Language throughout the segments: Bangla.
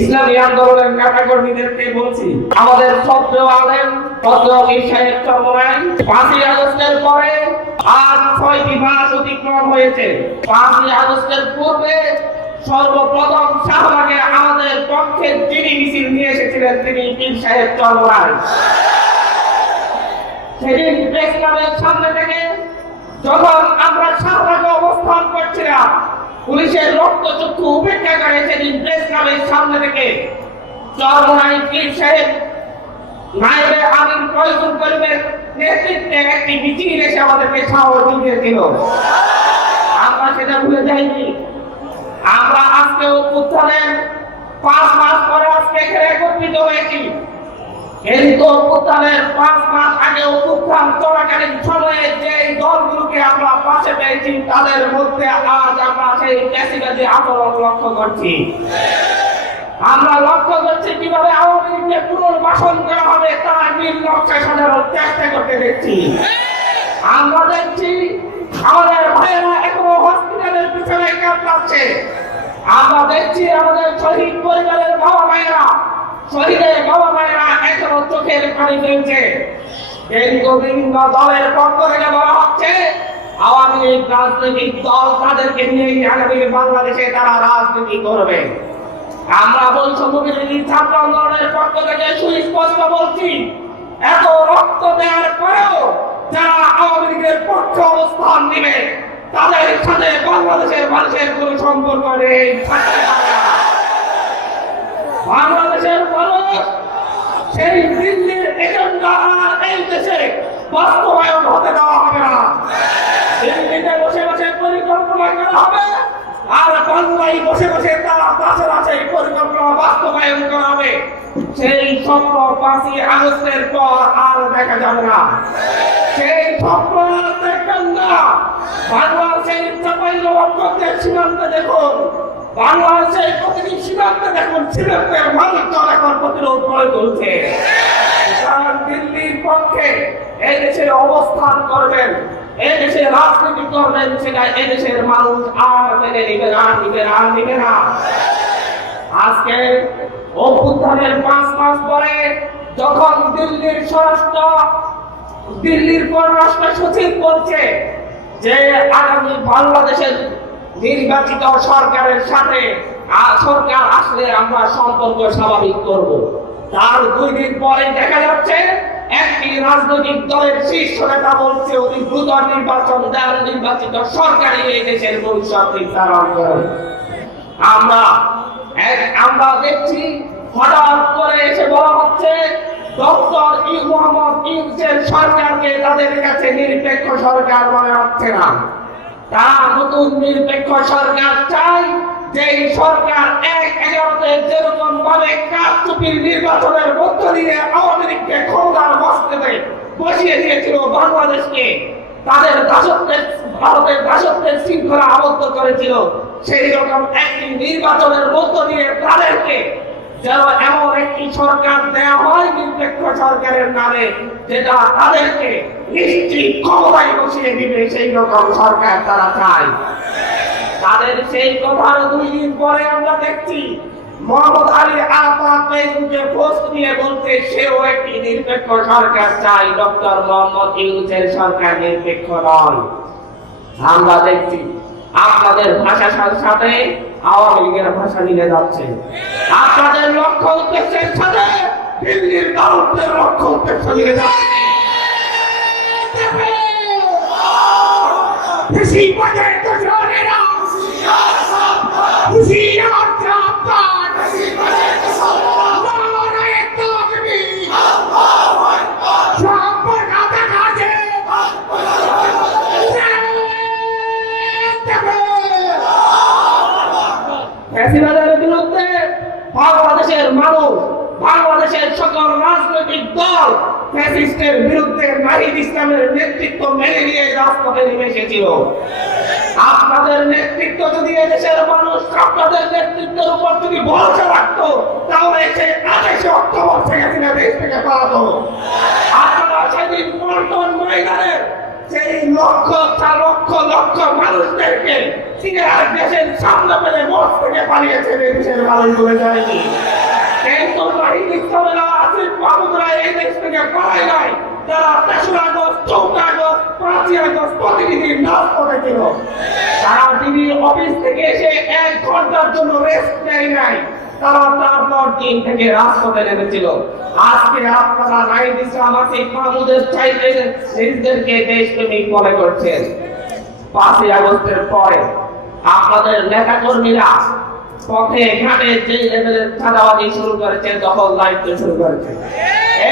ইসলামী আন্দোলনের নেতাকর্মীদেরকে বলছি, আমাদের সদ্য সাহেব পাঁচই আগস্টের পরে আজ ছয়টি অতিক্রম হয়েছে। পাঁচই আগস্টের পূর্বে সর্বপ্রথম শাহবাগে আমাদের পক্ষে যিনি মিছিল নিয়ে এসেছিলেন, তিনি সাহেব সেদিন সামনে থেকে যখন আমরা অবস্থান করছিলাম পুলিশের রক্তচক্ষু উপেক্ষা করে সেদিন প্রেস ক্লাবের সামনে থেকে। চরমনাই পীর সাহেব নাইবে আমির প্রয়োজন করিবেন নেতৃত্বে একটি মিছিল এসে আমাদেরকে সাহস দিয়েছিল। আমরা সেটা ভুলে যাইনি। আমরা আজকে উত্থানের পাঁচ মাস পরে আজকে এখানে একত্রিত হয়েছি। কিন্তু অভ্যুত্থানের পাঁচ মাস আগে অভ্যুত্থান চলাকালীন সময়ে যে দলগুলোকে আমরা পাশে পেয়েছি, তাদের মধ্যে আজ আমরা সেই প্যাসিবাদী আচরণ লক্ষ্য করছি। আমরা লক্ষ্য করছি কীভাবে আওয়ামী লীগকে পুনর্বাসন করা হবে তার নীল নকশা সাজানোর চেষ্টা করতে দেখছি। আমরা দেখছি আমাদের ভাইয়েরা এখনও হসপিটালের পিছনে কাটাচ্ছে আমরা দেখছি আমাদের শহীদ পরিবারের বাবা মায়েরা শহীদের বাবা মায়েরা এখনও চোখের পানি ফেলছে কিন্তু বিভিন্ন দলের পক্ষ থেকে বলা হচ্ছে, আওয়ামী লীগ রাজনৈতিক দল তাদেরকে নিয়ে আগামী বাংলাদেশে তারা রাজনীতি করবে আমরা বৈষম্যবিরোধী ছাত্র আন্দোলনের পক্ষ থেকে সুস্পষ্ট বলছি, এত রক্ত দেওয়ার পরেও যারা আওয়ামী লীগের পক্ষে অবস্থান নেবে, তাদের সাথে বাংলাদেশের মানুষের কোনো সম্পর্ক নেই। বাংলাদেশের মানুষ সেই দিল্লির এজেন্ডা এই দেশে বাস্তবায়ন হতে দেওয়া হবে না। দিল্লিতে বসে বসে পরিকল্পনা করা হবে আর বাংলায় বসে বসে তারা তাছাড়া সেই পরিকল্পনা বাস্তবায়ন করা হবে। সেই স্বপ্ন পাঁচই আগস্টের পর আর দেখা যাবে না। সেই স্বপ্ন দেখবেন না। বাংলাদেশের চাপাই নবাবগঞ্জের সীমান্তে দেখুন। বাংলাদেশের প্রতিটি সীমান্তে দেখুন সীমান্তের মানুষজন এখন প্রতিরোধ করে কারণ দিল্লির পক্ষে এই দেশে অবস্থান করবেন, এই দেশে রাজনীতি করবেন সেটা এই দেশের মানুষ আর মেনে নিবে না নিবে না নিবে না। আজকে অভ্যুত্থানের পাঁচ মাস পরে যখন দিল্লির স্বরাষ্ট্র, দিল্লির পররাষ্ট্র সচিব বলছে যে আগামী বাংলাদেশের নির্বাচিত সরকারের সাথে সরকার আসলে আমরা সম্পর্ক স্বাভাবিক করব। তার দুই দিন পরে দেখা যাচ্ছে, একটি রাজনৈতিক দলের শীর্ষ নেতা বলছে অতি দ্রুত নির্বাচন দেওয়ার নির্বাচিত সরকারই এই দেশের ভবিষ্যৎ নির্ধারণ করে আমরা আমরা দেখছি হঠাৎ করে এসে বলা হচ্ছে, ডক্টর মোহাম্মদ সরকারকে তাদের কাছে নিরপেক্ষ সরকার মনে হচ্ছে না। তারা নতুন নিরপেক্ষ সরকার চাই যে সরকার এক এগারোতে যেরকম ভাবে কারচুপির নির্বাচনের মধ্য দিয়ে আওয়ামী লীগকে ক্ষমতার বসতে বসিয়ে দিয়েছিল বাংলাদেশকে, তাদের দাসত্বের, ভারতের দাসত্বের শৃঙ্খলা আবদ্ধ করেছিল, সেই রকম একটি নির্বাচনের মধ্য দিয়ে তাদেরকে যেন এমন একটি সরকার দেওয়া হয় নিরপেক্ষ সরকারের নামে, যেটা তাদেরকে নিশ্চিত ক্ষমতায় বসিয়ে দিবে সেই রকম সরকার তারা চায়। তাদের সেই কথার দুই দিন পরে আমরা দেখছি মোহাম্মদ আলী আপা ফেসবুকে পোস্ট দিয়ে বলছে, সেও একটি নিরপেক্ষ সরকার চাই, ডক্টর মোহাম্মদ ইউনুসের সরকার নিরপেক্ষ নয়। আমরা দেখছি আপনাদের সাথে সাথে আওয়ামী লীগের ভাষা নিয়ে যাচ্ছে। আপনাদের লক্ষ্য উদ্দেশ্যের সাথে দিল্লির দারুণের লক্ষ্য উদ্দেশ্য নিয়ে যাচ্ছে। খুশি বাজার মানুষ বাংলাদেশের সকল রাজনৈতিক দল ফ্যাসিস্টের বিরুদ্ধে নাহিদ ইসলামের নেতৃত্ব মেনে নিয়ে রাজপথে নেমে এসেছিল। আপনাদের নেতৃত্ব যদি এদেশের মানুষ আপনাদের নেতৃত্বের উপর যদি ভরসা রাখতো, তাহলে সে আঠাশে অক্টোবর থেকে দিনে দেশ থেকে পালাতো। আপনারা সেদিন পল্টন ময়দানের সেই লক্ষ তা লক্ষ লক্ষ মানুষদেরকে সিনেমার দেশের সামনে পেলে মঠ থেকে পালিয়েছে দেশের মানুষ বলে যায়নি নাহিদ ইসলামেরা আসিফ মাহমুদরা এই দেশ থেকে পালায় নাই তারা তেসরা আগস্ট চৌঠা আগস্ট পাঁচই আগস্ট প্রতিনিধির নাচ করেছিল তারা টিভির অফিস থেকে এসে এক ঘণ্টার জন্য রেস্ট নেয় নাই তারা তারপর দিন থেকে রাজপথে নেমেছিল আজকে আপনারা নাহিদ ইসলাম মাহমুদের চাইতে নিজেদেরকে দেশপ্রেমিক মনে করছেন পাঁচই আগস্টের পরে আপনাদের নেতা কর্মীরা পথে ঘাটে যে লেভেলের চাঁদাবাজি শুরু করেছে, দখল দায়িত্ব শুরু করেছে।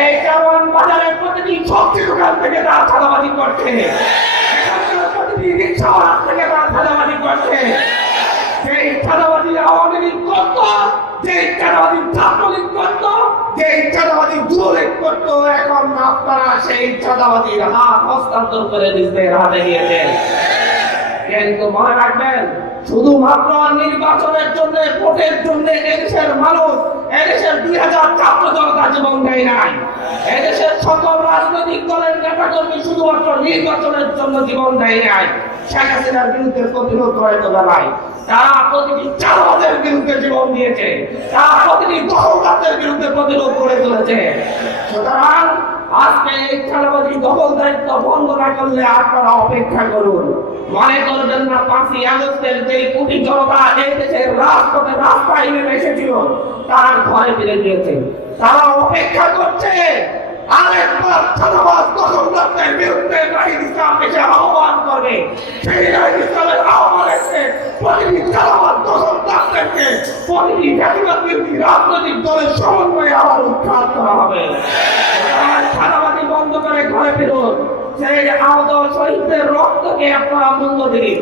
এই কারণ বাজারের প্রতিটি সবজি দোকান থেকে তারা চাঁদাবাজি করছে। এখন আপনারা সেই চাঁদাবাজির হাত হস্তান্তর করে নিজেদের হাতে নিয়েছেন। কিন্তু মনে রাখবেন, শুধুমাত্র নির্বাচনের জন্য, ভোটের জন্য এদেশের মানুষ, এদেশের দুই হাজার ছাত্র জনতা জীবন দেয় নাই। এদেশের সকল রাজনৈতিক দলের নেতা কর্মী শুধুমাত্র নির্বাচনের জন্য জীবন দেয় নাই। শেখ হাসিনার বিরুদ্ধে প্রতিরোধ করে তোলা নাই তারা প্রতিটি চালবাদের বিরুদ্ধে জীবন দিয়েছে। তারা প্রতিটি দখলদারদের বিরুদ্ধে প্রতিরোধ করে তুলেছে। সুতরাং আজকে এই চালাবাজি দখল দায়িত্ব বন্ধ না করলে আপনারা অপেক্ষা করুন। মনে করবেন না, পাঁচই আগস্টের যে কোটি জনতা এই দেশের রাজপথে রাস্তায় নেমে এসেছিল, তারা ঘরে ফিরে গিয়েছে। তারা অপেক্ষা করছে। আরেকবার চালাবাজ দখলদারদের বিরুদ্ধে নাহিদ ইসলাম এসে আহ্বান করবে। সেই নাহিদ ইসলামের আহ্বান এসে প্রতিটি চালাবাজ দখলদারদেরকে প্রতিটি জাতিবাদ রাজনৈতিক দলের সমন্বয়ে আবার উৎখাত করা হবে। করে ঘরে ফিরুন সেই আহত শহীদদের রক্তকে আপনারা মূল্য দিন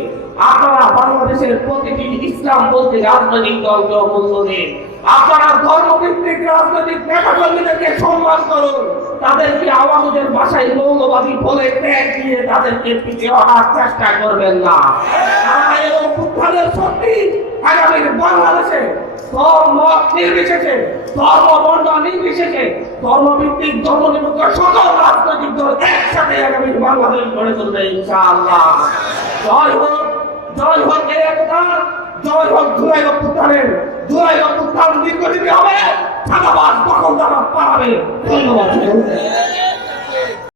আপনারা বাংলাদেশের প্রতিটি ইসলাম বলতে রাজনৈতিক দলকে মূল্য দিন আপনারা ধর্মভিত্তিক রাজনৈতিক নেতাকর্মীদেরকে সম্মান করুন। তাদেরকে আওয়ামীদের বাসায় মৌলবাদী বলে ত্যাগ দিয়ে তাদেরকে পিছিয়ে আনার চেষ্টা করবেন না। শক্তি আগামীর বাংলাদেশে ধর্ম নির্বিশেষে ধর্ম বর্ণ নির্বিশেষে, ধর্মভিত্তিক সকল রাজনৈতিক দল একসাথে বাংলাদেশ গড়ে তুলবে ইনশাআল্লাহ। জয় হোক জয় হোক একতা জয় হোক জুলাই অভ্যুত্থানের, জুলাই অভ্যুত্থান দীর্ঘজীবী হবে। ছাদাবাদ দখল দাবা পাবে ধন্যবাদ।